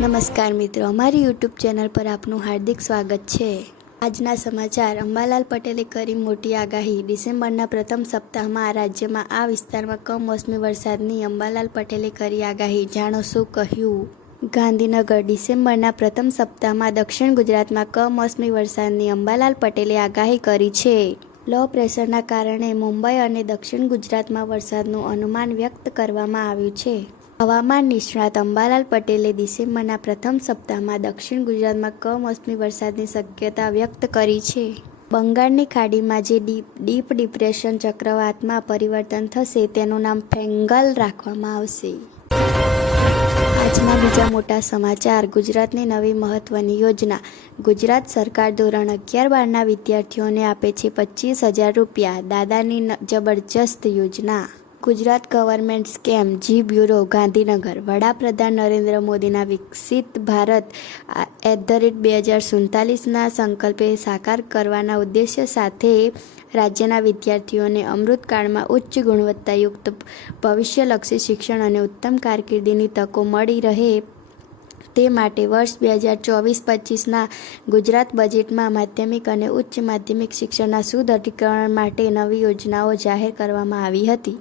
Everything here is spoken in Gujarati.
નમસ્કાર મિત્રો, અમારી યુટ્યુબ ચેનલ પર આપનું હાર્દિક સ્વાગત છે। આજના સમાચાર। અંબાલાલ પટેલે કરી મોટી આગાહી। ડિસેમ્બરના પ્રથમ સપ્તાહમાં રાજ્યમાં આ વિસ્તારમાં કમોસમી વરસાદની અંબાલાલ પટેલે કરી આગાહી। જાણો શું કહ્યું। ગાંધીનગર। ડિસેમ્બરના પ્રથમ સપ્તાહમાં દક્ષિણ ગુજરાતમાં કમોસમી વરસાદની અંબાલાલ પટેલે આગાહી કરી છે। લો પ્રેશરના કારણે મુંબઈ અને દક્ષિણ ગુજરાતમાં વરસાદનું અનુમાન વ્યક્ત કરવામાં આવ્યું છે। હવામાન નિષ્ણાત અંબાલાલ પટેલે ડિસેમ્બરના પ્રથમ સપ્તાહમાં દક્ષિણ ગુજરાતમાં કમોસમી વરસાદની શક્યતા વ્યક્ત કરી છે। બંગાળની ખાડીમાં જે ડીપ ડિપ્રેશન ચક્રવાતમાં પરિવર્તન થશે તેનું નામ ફેંગલ રાખવામાં આવશે। આજના બીજા મોટા સમાચાર। ગુજરાતની નવી મહત્વની યોજના। ગુજરાત સરકાર ધોરણ 11-12ના વિદ્યાર્થીઓને આપે છે 25,000 રૂપિયા। દાદાની જબરજસ્ત યોજના। ગુજરાત ગવર્મેન્ટ સ્કેમ જી બ્યુરો ગાંધીનગર। વડાપ્રધાન નરેન્દ્ર મોદીના વિકસિત ભારત @2047ના સંકલ્પને સાકાર કરવાના ઉદ્દેશ્ય સાથે રાજ્યના વિદ્યાર્થીઓને અમૃતકાળમાં ઉચ્ચ ગુણવત્તાયુક્ત ભવિષ્યલક્ષી શિક્ષણ અને ઉત્તમ કારકિર્દીની તકો મળી રહે તે માટે વર્ષ 2024-25ના ગુજરાત બજેટમાં માધ્યમિક અને ઉચ્ચ માધ્યમિક શિક્ષણના સુદૃઢીકરણ માટે નવી યોજનાઓ જાહેર કરવામાં આવી હતી।